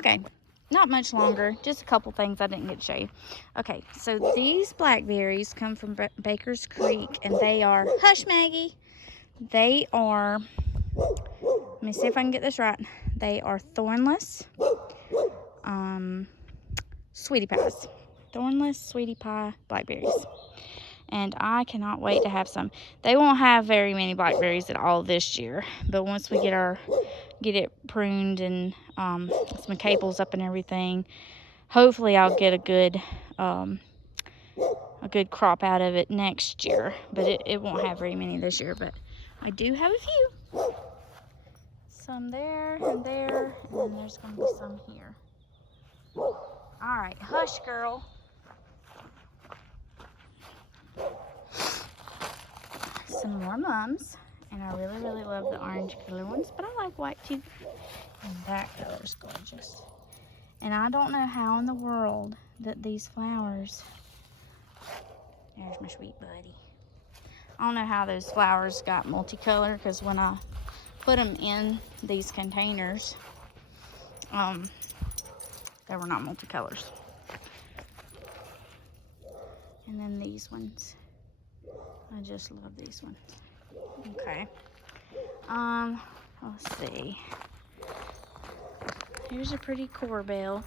Okay, not much longer. Just a couple things I didn't get to show you. Okay, so these blackberries come from Baker's Creek, and they are, hush Maggie, they are, let me see if I can get this right. They are thornless sweetie pies. Thornless sweetie pie blackberries. And I cannot wait to have some. They won't have very many blackberries at all this year, but once we get it pruned and some capels up and everything, hopefully I'll get a good crop out of it next year. But it won't have very many this year, but I do have a few. Some there and there, and then there's gonna be some here. All right, hush girl. Some more mums, and I really love the orange color ones, but I like white too. And that color is gorgeous. And I don't know how in the world that these flowers, there's my sweet buddy. I don't know how those flowers got multicolored, because when I put them in these containers, they were not multicolors. And then these ones, I just love these ones. Okay. Let's see. Here's a pretty corbel.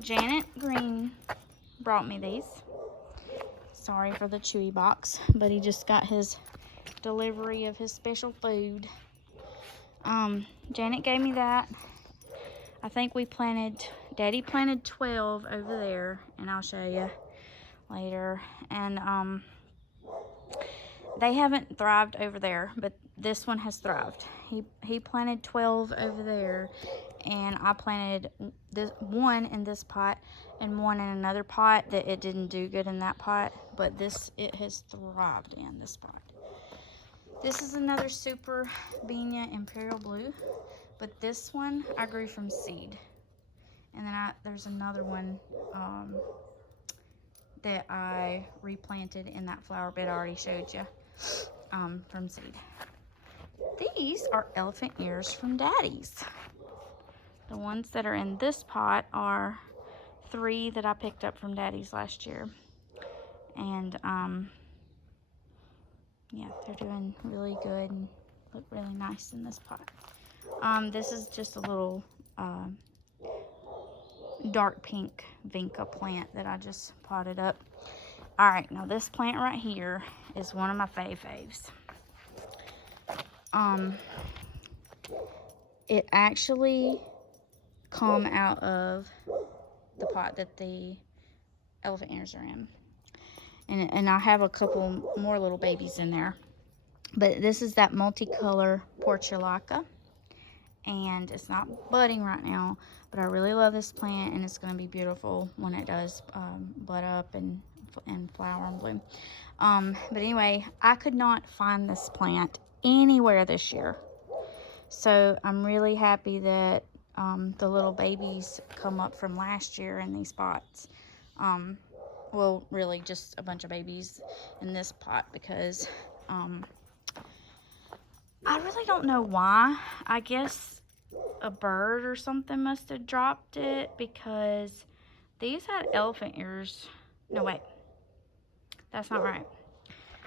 Janet Green brought me these. Sorry for the chewy box, but he just got his delivery of his special food. Janet gave me that. I think Daddy planted 12 over there, and I'll show you later. And they haven't thrived over there, but this one has thrived. He planted 12 over there, and I planted this one in this pot and one in another pot that it didn't do good in that pot, but it has thrived in this pot. This is another Super Benia Imperial Blue, but this one I grew from seed. And then there's another one that I replanted in that flower bed I already showed you from seed. These are elephant ears from Daddy's. The ones that are in this pot are 3 that I picked up from Daddy's last year. And yeah, they're doing really good and look really nice in this pot. This is just a little dark pink vinca plant that I just potted up. All right, now this plant right here is one of my faves. It actually come out of the pot that the elephant ears are in. And I have a couple more little babies in there. But this is that multicolor portulaca. And it's not budding right now, but I really love this plant, and it's going to be beautiful when it does bud up and flower and bloom. But anyway, I could not find this plant anywhere this year. So I'm really happy that the little babies come up from last year in these pots. Well, really just a bunch of babies in this pot, because I really don't know why. I guess a bird or something must have dropped it, because these had elephant ears. No, wait. That's not right.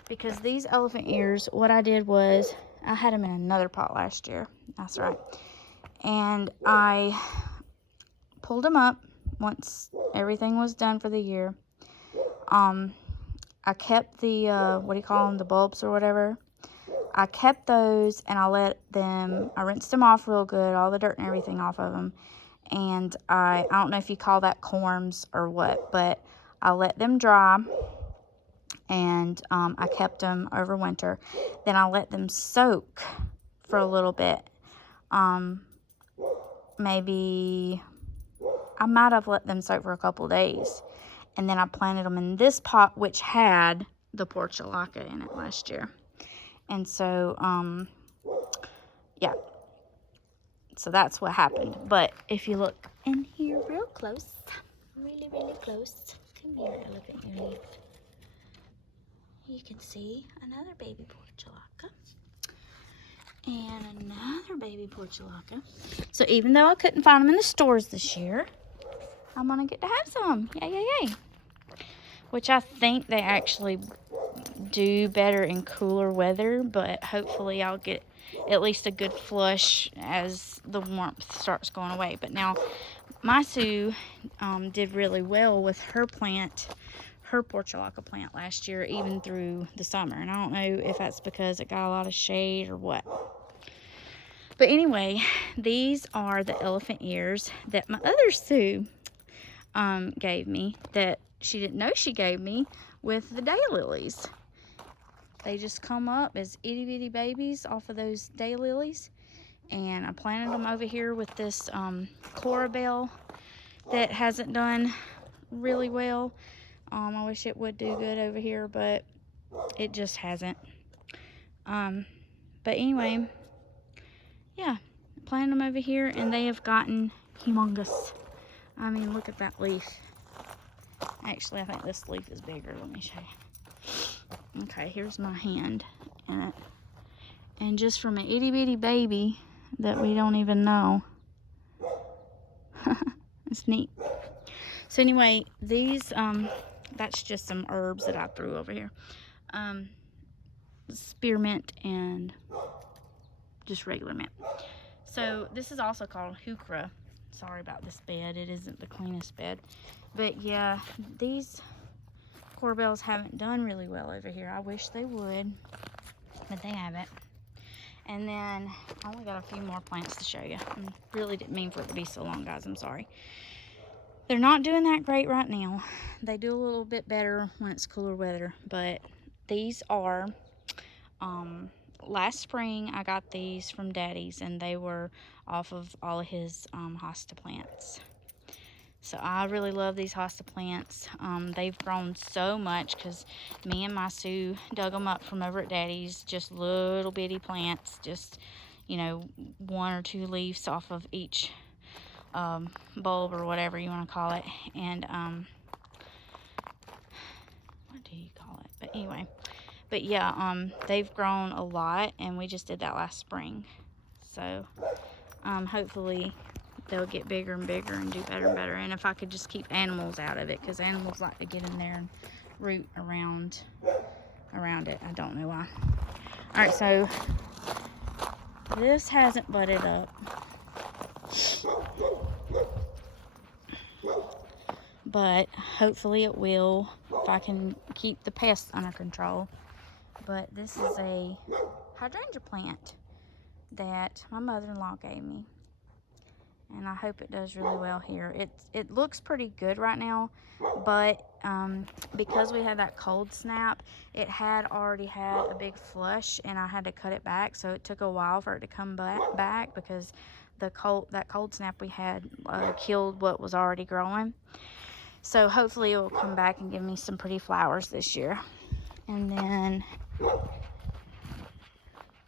Because these elephant ears, what I did was, I had them in another pot last year. That's right. And I pulled them up once everything was done for the year. I kept the, what do you call them, the bulbs or whatever. I kept those, and I rinsed them off real good, all the dirt and everything off of them. And I don't know if you call that corms or what, but I let them dry, and I kept them over winter. Then I let them soak for a little bit. Maybe I might have let them soak for a couple days. And then I planted them in this pot, which had the portulaca in it last year. And so, yeah, so that's what happened. But if you look in here real close, really close, come here, elephant ear leaf, you can see another baby portulaca and another baby portulaca. So even though I couldn't find them in the stores this year, I'm gonna get to have some. Yay, yay, yay. Which I think they actually do better in cooler weather, but hopefully I'll get at least a good flush as the warmth starts going away. But now my Sue did really well with her plant, her portulaca plant last year, even through the summer. And I don't know if that's because it got a lot of shade or what. But anyway, these are the elephant ears that my other Sue gave me, that she didn't know she gave me, with the daylilies. They just come up as itty bitty babies off of those daylilies. And I planted them over here with this Chlorebell that hasn't done really well. I wish it would do good over here, but it just hasn't. But anyway, yeah, planted them over here, and they have gotten humongous. I mean, look at that leaf. Actually, I think this leaf is bigger. Let me show you. Okay, here's my hand in it. And just from an itty bitty baby that we don't even know. It's neat. So anyway, these, that's just some herbs that I threw over here. Spearmint and just regular mint. So this is also called heuchera. Sorry about this bed. It isn't the cleanest bed. But yeah, these Chlorebells haven't done really well over here. I wish they would, but they haven't. And then I only got a few more plants to show you. I really didn't mean for it to be so long, guys. I'm sorry. They're not doing that great right now. They do a little bit better when it's cooler weather. But these are, last spring I got these from Daddy's, and they were off of all of his hosta plants. So I really love these hosta plants. They've grown so much because me and my Sue dug them up from over at Daddy's. Just little bitty plants, just, you know, 1 or 2 leaves off of each bulb or whatever you want to call it. And what do you call it? But anyway, but yeah, they've grown a lot, and we just did that last spring. So hopefully they'll get bigger and bigger and do better and better. And if I could just keep animals out of it, because animals like to get in there and root around it. I don't know why. All right, so this hasn't budded up, but hopefully it will if I can keep the pests under control. But this is a hydrangea plant that my mother-in-law gave me, and I hope it does really well here. It looks pretty good right now, but because we had that cold snap, it had already had a big flush, and I had to cut it back, so it took a while for it to come back because that cold snap we had killed what was already growing. So hopefully it will come back and give me some pretty flowers this year. And then I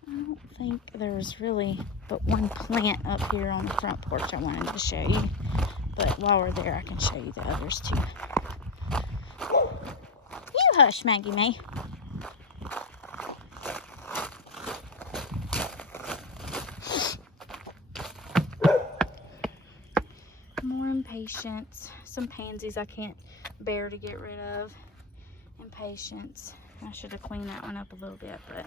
don't think there's really but one plant up here on the front porch I wanted to show you. But while we're there, I can show you the others too. You hush, Maggie May. More impatiens. Some pansies I can't bear to get rid of. Impatiens. I should have cleaned that one up a little bit, but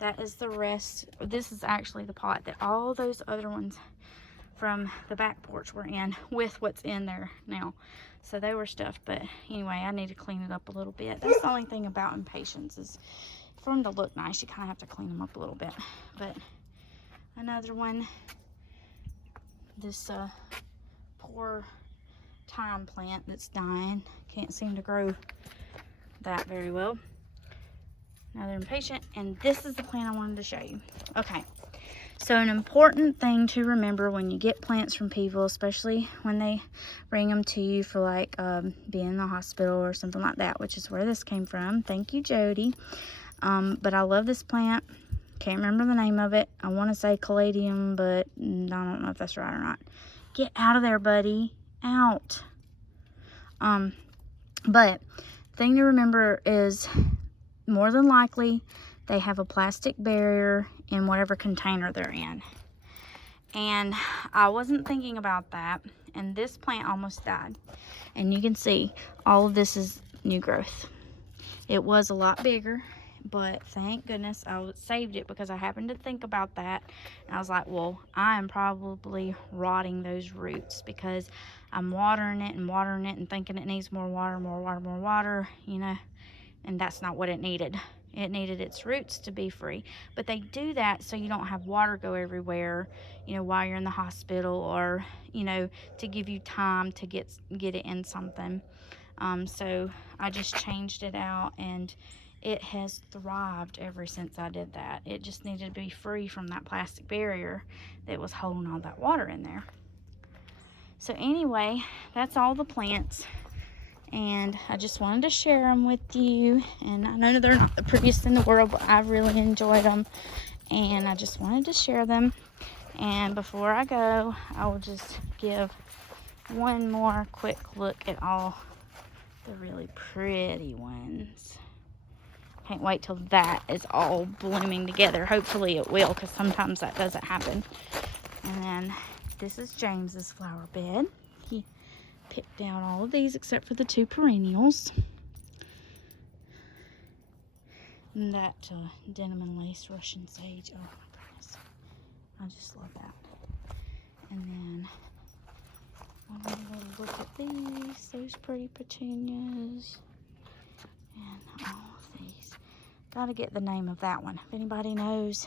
that is the rest. This is actually the pot that all those other ones from the back porch were in, with what's in there now. So they were stuffed, but anyway, I need to clean it up a little bit. That's the only thing about impatiens, is for them to look nice, you kind of have to clean them up a little bit. But another one, this poor thyme plant that's dying. Can't seem to grow that very well. Another impatient, and this is the plant I wanted to show you. Okay, so an important thing to remember when you get plants from people, especially when they bring them to you for like being in the hospital or something like that, which is where this came from. Thank you, Jody. But I love this plant. Can't remember the name of it. I want to say caladium, but I don't know if that's right or not. Get out of there, buddy. Out. But thing to remember is, more than likely, they have a plastic barrier in whatever container they're in. And I wasn't thinking about that. And this plant almost died. And you can see all of this is new growth. It was a lot bigger, but thank goodness I saved it, because I happened to think about that. And I was like, well, I am probably rotting those roots, because I'm watering it and thinking it needs more water, you know, and that's not what it needed. It needed its roots to be free. But they do that so you don't have water go everywhere, you know, while you're in the hospital, or, you know, to give you time to get it in something. So I just changed it out, and it has thrived ever since I did that. It just needed to be free from that plastic barrier that was holding all that water in there. So anyway, that's all the plants. And I just wanted to share them with you. And I know they're not the prettiest in the world, but I really enjoyed them. And I just wanted to share them. And before I go, I will just give one more quick look at all the really pretty ones. Can't wait till that is all blooming together. Hopefully it will, because sometimes that doesn't happen. And then this is James's flower bed. He picked down all of these except for the 2 perennials. And that denim and lace Russian sage. Oh my goodness, I just love that. And then one more look at these, those pretty petunias, and all of these. Gotta get the name of that one. If anybody knows,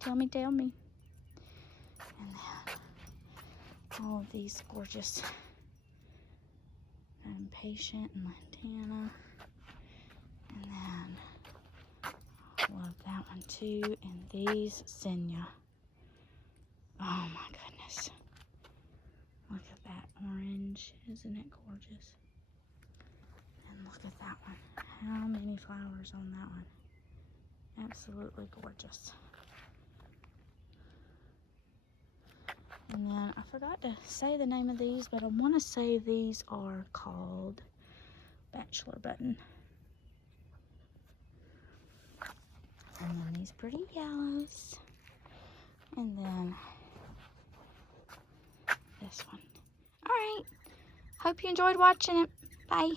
tell me. And then all of these gorgeous Impatient and Lantana. And then love that one too. And these Zinnia. Oh my goodness. Look at that orange. Isn't it gorgeous? And look at that one. How many flowers on that one? Absolutely gorgeous. And then I forgot to say the name of these, but I want to say these are called Bachelor Button. And then these pretty yellows. And then this one. Alright. Hope you enjoyed watching it. Bye.